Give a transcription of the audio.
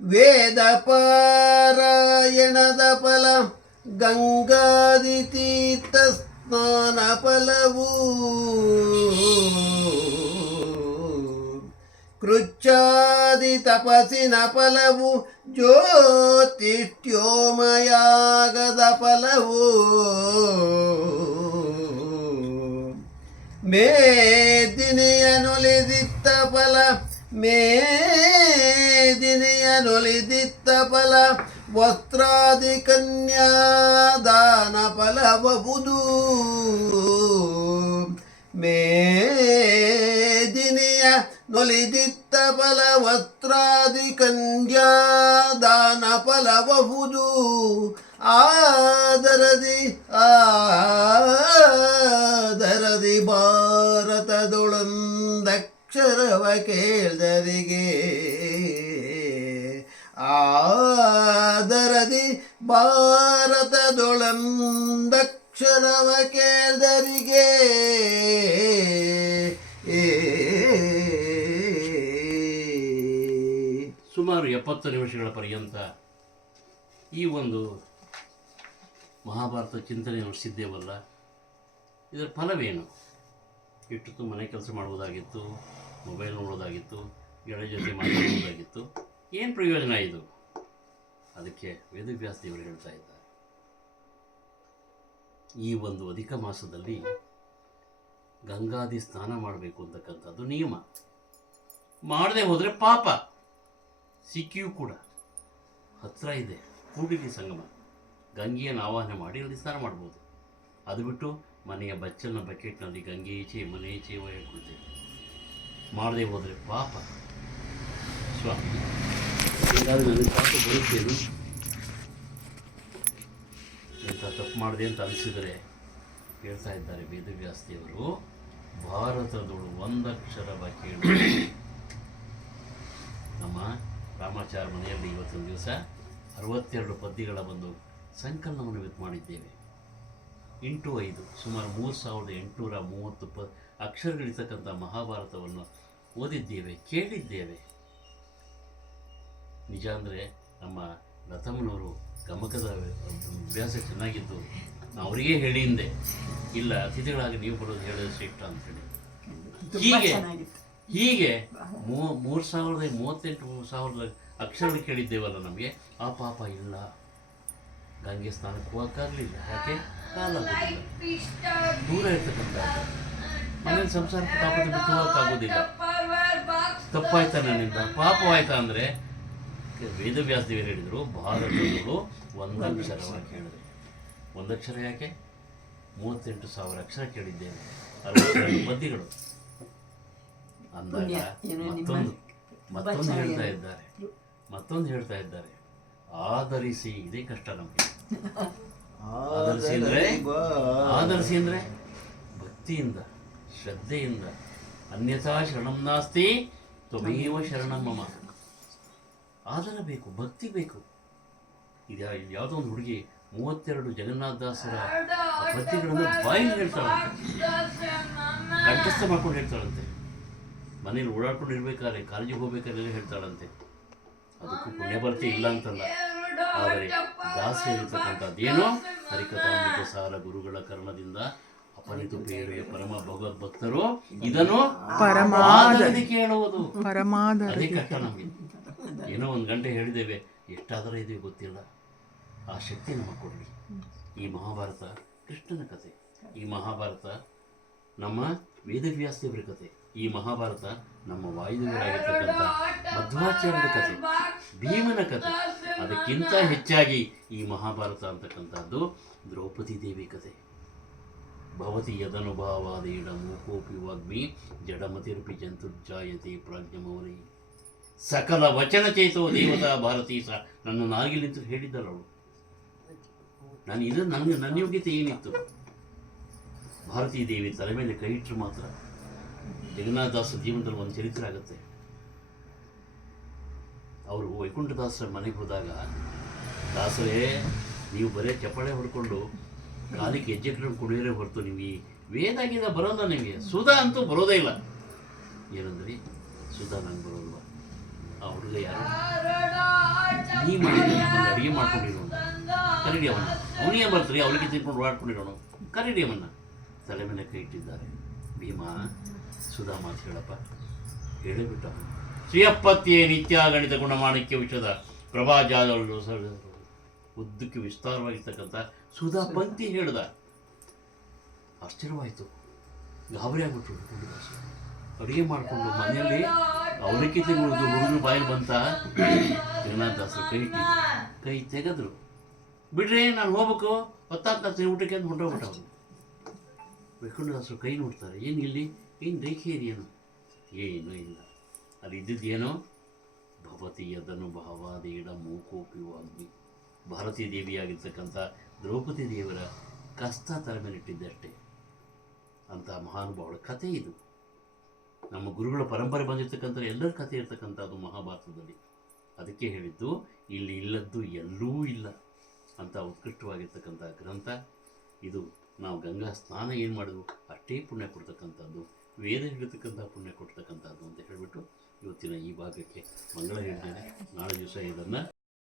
ವೇದ ಪಾರಾಯಣದ ಫಲ ಗಂಗಾದಿ ತೀರ್ಥ ಸ್ನಾನ ಫಲವು ಕೃಚ್ಛಾದಿ ತಪಸ್ಸಿನ ಫಲವು ಜ್ಯೋತಿಷ್ಠ್ಯೋಮಯಾಗದ ಫಲವು ಮೇದಿನಿಯನೊಲಿದಿತ್ತ ಫಲ ಮೇದಿನಿಯನೊಲಿದಿತ್ತ ಫಲ ವಸ್ತ್ರಾದಿ ಕನ್ಯಾದಾನ ಫಲಬಹುದು ಮೇದಿನಿಯ ನೊಲಿದಿತ್ತ ಫಲ ವಸ್ತ್ರಾದಿ ಕನ್ಯಾದಾನ ಫಲಬಹುದು ಆದರದಿ ಭಾರತದೊಳೊಂದಕ್ಷರವ ಕೇಳ್ದರಿಗೆ ಆದರದಿ ಭಾರತದೊಳೊಂದಕ್ಷರವ ಕೇಳ್ದರಿಗೆ ಸುಮಾರು 70 ನಿಮಿಷಗಳ ಪರ್ಯಂತ ಈ ಒಂದು ಮಹಾಭಾರತ ಚಿಂತನೆ ನಡೆಸಿದ್ದೇವಲ್ಲ, ಇದರ ಫಲವೇನು? ಇಟ್ಟು ಮನೆ ಕೆಲಸ ಮಾಡುವುದಾಗಿತ್ತು, ಮೊಬೈಲ್ ನೋಡೋದಾಗಿತ್ತು, ಗೆಳೆಯ ಜೊತೆ ಮಾತಾಡೋದಾಗಿತ್ತು, ಏನು ಪ್ರಯೋಜನ ಇದು? ಅದಕ್ಕೆ ವೇದವ್ಯಾಸ ದೇವರು ಹೇಳ್ತಾ ಇದ್ದಾರೆ, ಈ ಒಂದು ಅಧಿಕ ಮಾಸದಲ್ಲಿ ಗಂಗಾದಿ ಸ್ನಾನ ಮಾಡಬೇಕು ಅಂತಕ್ಕಂಥದ್ದು ನಿಯಮ. ಮಾಡದೆ ಹೋದರೆ ಪಾಪ. ಸಿಕ್ಕಿಯೂ ಕೂಡ ಹತ್ತಿರ ಇದೆ, ಕೂಡಿಲಿ ಸಂಗಮ, ಗಂಗೆಯನ್ನು ಆವಾಹನೆ ಮಾಡಿ ಅಲ್ಲಿ ಸ್ನಾನ ಮಾಡ್ಬೋದು. ಅದು ಬಿಟ್ಟು ಮನೆಯ ಬಚ್ಚಲನ ಬಕೆಟ್ನಲ್ಲಿ ಗಂಗೆ ಈಚೆ ಮನೆ ಈಚೆ ಹೇಳ್ಕೊಳ್ತೇವೆ. ಮಾಡದೆ ಹೋದರೆ ಪಾಪ. ಸ್ವಾಮಿ ಹೇಗಾದ್ರೆ ನನಗೆ ಪಾಪ ಬರುತ್ತೇನು, ಎಂಥ ತಪ್ಪು ಮಾಡಿದೆ ಅಂತ ಅನಿಸಿದರೆ ಹೇಳ್ತಾ ಇದ್ದಾರೆ ವೇದವ್ಯಾಸ ದೇವರು, ಭಾರತದೊಳು ಒಂದಕ್ಷರ ಕೇಳು. ನಮ್ಮ ರಾಮಾಚಾರ್ಯ ಮನೆಯಲ್ಲಿ ಇವತ್ತೊಂದು ದಿವಸ 62 ಪದ್ಯಗಳ ಒಂದು ಸಂಕಲನವನ್ನು ಮಾಡಿದ್ದೇವೆ. 8-5 ಸುಮಾರು 3830 ಅಕ್ಷರಗಳಿರ್ತಕ್ಕಂಥ ಮಹಾಭಾರತವನ್ನು ಓದಿದ್ದೇವೆ, ಕೇಳಿದ್ದೇವೆ. ನಿಜ ಅಂದರೆ ನಮ್ಮ ಲತಮ್ಮನವರು ಗಮಕದ ಅಭ್ಯಾಸ ಚೆನ್ನಾಗಿದ್ದು ಅವರಿಗೆ ಹೇಳಿ ಹಿಂದೆ ಇಲ್ಲ ಅತಿಥಿಗಳಾಗಿ ನೀವು ಬರೋದು ಹೇಳೋದು ಶ್ರೇಷ್ಠ ಅಂತೇಳಿ ಹೀಗೆ 3,038 ಅಕ್ಷರಗಳು ಕೇಳಿದ್ದೇವಲ್ಲ. ನಮಗೆ ಆ ಪಾಪ ಇಲ್ಲ, ಗಂಗೆ ಸ್ನಾನಕ್ಕೆ ಹೋಗೋಕ್ಕಾಗಲಿಲ್ಲ. ಯಾಕೆ? ಕಾಲ ದೂರ ಇರ್ತಕ್ಕಂಥ ಮನೇಲಿ ಸಂಸಾರಕ್ಕೆ ತಾಪದ ಬಿಟ್ಟು ಹೋಗೋಕ್ಕಾಗೋದಿಲ್ಲ. ತಪ್ಪಾಯ್ತಾ ನನ್ನಿಂದ, ಪಾಪವಾಯ್ತಾ ಅಂದರೆ ವೇದವ್ಯಾಸ ದೇವರು ಹೇಳಿದರು, ಭಾರತದವರು ಒಂದಕ್ಷರವಾಗಿ ಕೇಳಿದ್ರೆ. ಒಂದಕ್ಷರ ಯಾಕೆ? 38,000 ಅಕ್ಷರ ಕೇಳಿದ್ದೇವೆ, 62 ಪದ್ಯಗಳು ಅಂದಾಗ ಮತ್ತೊಂದು ಹೇಳ್ತಾ ಇದ್ದಾರೆ, ಆಧರಿಸಿ. ಇದೇ ಕಷ್ಟ ನಮಗೆ. ಆಧರಿಸಿ ಅಂದರೆ ಭಕ್ತಿಯಿಂದ, ಶ್ರದ್ಧೆಯಿಂದ. ಅನ್ಯಥಾ ಶರಣಂ ನಾಸ್ತಿ ತ್ವಮೇವ ಶರಣಂ ಮಮ. ಆಧಾರ ಬೇಕು, ಭಕ್ತಿ ಬೇಕು. ಇದು ಯಾವುದೋ ಒಂದು ಹುಡುಗಿ 32 ಜಗನ್ನಾಥದಾಸರ ಪದ್ಯಗಳನ್ನು ಬಾಯಲ್ಲಿ ಹೇಳ್ತಾಳಂತೆ, ಕಂಠಸ್ಥ ಮಾಡ್ಕೊಂಡು ಹೇಳ್ತಾಳಂತೆ. ಮನೇಲಿ ಓಡಾಡ್ಕೊಂಡು ಇರ್ಬೇಕಾದ್ರೆ, ಕಾಲೇಜಿಗೆ ಹೋಗ್ಬೇಕಾದ್ರೆ ಹೇಳ್ತಾಳಂತೆ. ಅದಕ್ಕೂ ಪುಣ್ಯ ಬರ್ತಿ ಇಲ್ಲ ಅಂತಲ್ಲ, ಆದರೆ ದಾಸಿ ಹೇಳಿರ್ತಕ್ಕಂಥದ್ದೇನೋ ಹರಿಕಥಾಮೃತ ಸಾರ ಗುರುಗಳ ಕರ್ಣದಿಂದ ಅಪನಿತು ಬೇರೆಯ ಪರಮ ಭಗವದ್ಭಕ್ತರು ಇದನ್ನು ಕೇಳುವುದು. ಅದೇ ಕಷ್ಟ ನಮಗೆ. ಏನೋ 1 ಗಂಟೆ ಹೇಳಿದ್ದೇವೆ, ಎಷ್ಟಾದರೂ ಇದೆಯೋ ಗೊತ್ತಿಲ್ಲ. ಆ ಶಕ್ತಿ ನಮಗೆ ಕೊಡಲಿ. ಈ ಮಹಾಭಾರತ ಕೃಷ್ಣನ ಕಥೆ, ಈ ಮಹಾಭಾರತ ನಮ್ಮ ವೇದವ್ಯಾಸ ದೇವರ ಕಥೆ, ಈ ಮಹಾಭಾರತ ನಮ್ಮ ವಾಯುದೇವರಾಗಿರ್ತಕ್ಕಂಥ ಮಧ್ವಾಚಾರ್ಯರ ಕಥೆ, ಭೀಮನ ಕಥೆ. ಅದಕ್ಕಿಂತ ಹೆಚ್ಚಾಗಿ ಈ ಮಹಾಭಾರತ ಅಂತಕ್ಕಂಥದ್ದು ದ್ರೌಪದಿ ದೇವಿ ಕಥೆ. ಭವತಿ ಯದನುಭಾವಾದೀಡ ಮೂಕೋಪಿ ವಾಗ್ಮಿ ಜಡಮತಿರ್ಪಿ ಜಂತುರ್ಜಾಯತೆ ಪ್ರಾಜ್ಞಮೌಲಿ ಸಕಲ ವಚನ ಚೇತೋ ದೇವತಾ ಭಾರತೀ ಸಹ ನನ್ನನ್ನು ಆಗಿಲಿಂತ ಹೇಳಿದ್ದಳು ಅವಳು. ನಾನು ನನ್ನ ಯೋಗ್ಯತೆ ಏನಿತ್ತು? ಭಾರತೀ ದೇವಿ ತಲೆ ಮೇಲೆ ಕೈ ಇಟ್ಟರು ಮಾತ್ರ ಜಗನ್ನಾಥದಾಸ ಜೀವನದಲ್ಲಿ ಒಂದು ಚರಿತ್ರೆ ಆಗುತ್ತೆ. ಅವರು ವೈಕುಂಠದಾಸರ ಮನೆಗೆ ಹೋದಾಗ, ದಾಸರೇ ನೀವು ಬರೇ ಚಪ್ಪಾಳೆ ಹೊಡ್ಕೊಂಡು ಕಾಲಿಗೆ ಹೆಜ್ಜೆ ಕಟ್ಕೊಂಡು ಕುಡಿಯೋರೇ ಹೊರತು ನಿಮಗೆ ವೇದಾಗಿದ ಬರೋಲ್ಲ, ನಿಮಗೆ ಸುಧಾ ಅಂತೂ ಬರೋದೇ ಇಲ್ಲ. ಏನಂದ್ರಿ ಸುಧಾ ನಂಗೆ ಬರೋಲ್ವಾ ಆ ಹುಡುಗ ಯಾರು ನೀ ಮಾಡಿದ್ರೆ ಅಡುಗೆ ಮಾಡ್ಕೊಂಡಿರೋನು ಕರೀಡಿ ಅವನ್ನ ಅವನಿಗೆ ಬರ್ತೀರಿ ಅವಳಿಗೆ ತಿನ್ಕೊಂಡು ಓಡಾಡ್ಕೊಂಡಿರೋನು ಕರೀಡಿ ಅವನ್ನ ತಲೆ ಮೇಲೆ ಕೈ ಇಟ್ಟಿದ್ದಾರೆ ಭೀಮಾ ಸುಧಾ ಮಾತು ಹೇಳಪ್ಪ ಹೇಳಿಬಿಟ್ಟ ಶ್ರೀಯಪ್ಪತ್ತಿಯೇ ನಿತ್ಯಾಗಣಿತ ಗುಣಮಾಣಿಕ್ಯ ವಿಷದ ಪ್ರಭಾಜಾಲಗಳು ಉದ್ದಕ್ಕೆ ವಿಸ್ತಾರವಾಗಿರ್ತಕ್ಕಂಥ ಸುಧಾ ಪಂಕ್ತಿ ಹೇಳ್ದ ಆಶ್ಚರ್ಯವಾಯಿತು ಗಾಬರಿ ಆಗ್ಬಿಟ್ರು ಹುಡುಗದಾಸು ಅಡುಗೆ ಮಾಡಿಕೊಂಡು ಮನೆಯಲ್ಲಿ ಅವಲಕ್ಕಿ ತಿನ್ನುವುದು ಹುಡುಗನ ಬಾಯಲ್ಲಿ ಬಂತ ಜಗನ್ನಾಥದಾಸರು ಕೈ ತೆಗೆದ್ರು ಬಿಡ್ರಿ ನಾನು ಹೋಗ್ಬೇಕು ಹೊತ್ತಾಗ್ತಾನೆ ಊಟಕ್ಕೆ ಅಂತ ಹೊಂಟೋಗ್ಬಿಟ್ಟ ಅವನು ವೈಕುಂಠದಾಸರು ಕೈ ನೋಡ್ತಾರೆ ಏನು ಇಲ್ಲಿ ಏನು ರೇಖೆ ಇದೆಯೇನು ಏನೂ ಇಲ್ಲ ಅಲ್ಲಿ ಇದ್ದಿದ್ದೇನೋ ಭವತಿ ಅದನ್ನು ಭಾವಾದೇಡ ಮೂಕೋಪಿವಾಗ್ನಿ ಭಾರತೀ ದೇವಿಯಾಗಿರ್ತಕ್ಕಂಥ ದ್ರೌಪದಿ ದೇವರ ಕಷ್ಟ ತಲೆ ಮೇಲಿಟ್ಟಿದ್ದಷ್ಟೇ ಅಂತ ಮಹಾನುಭಾವಳ ಕಥೆ ಇದು ನಮ್ಮ ಗುರುಗಳ ಪರಂಪರೆ ಬಂದಿರತಕ್ಕಂಥ ಎಲ್ಲರ ಕಥೆ ಇರ್ತಕ್ಕಂಥದ್ದು ಮಹಾಭಾರತದಲ್ಲಿ ಅದಕ್ಕೆ ಹೇಳಿದ್ದು ಇಲ್ಲಿ ಇಲ್ಲದ್ದು ಎಲ್ಲೂ ಇಲ್ಲ ಅಂತ ಉತ್ಕೃಷ್ಟವಾಗಿರ್ತಕ್ಕಂಥ ಗ್ರಂಥ ಇದು ನಾವು ಗಂಗಾ ಸ್ನಾನ ಏನು ಮಾಡಿದ್ವು ಅಷ್ಟೇ ಪುಣ್ಯ ಕೊಡ್ತಕ್ಕಂಥದ್ದು ವೇದ ಹಿಡಿತಕ್ಕಂಥ ಪುಣ್ಯ ಕೊಡ್ತಕ್ಕಂಥದ್ದು ಅಂತ ಹೇಳಿಬಿಟ್ಟು ಇವತ್ತಿನ ಈ ಭಾಗಕ್ಕೆ ಮಂಗಳ ಹೇಳ್ತೇನೆ ನಾಳೆ ದಿವಸ ಇದನ್ನು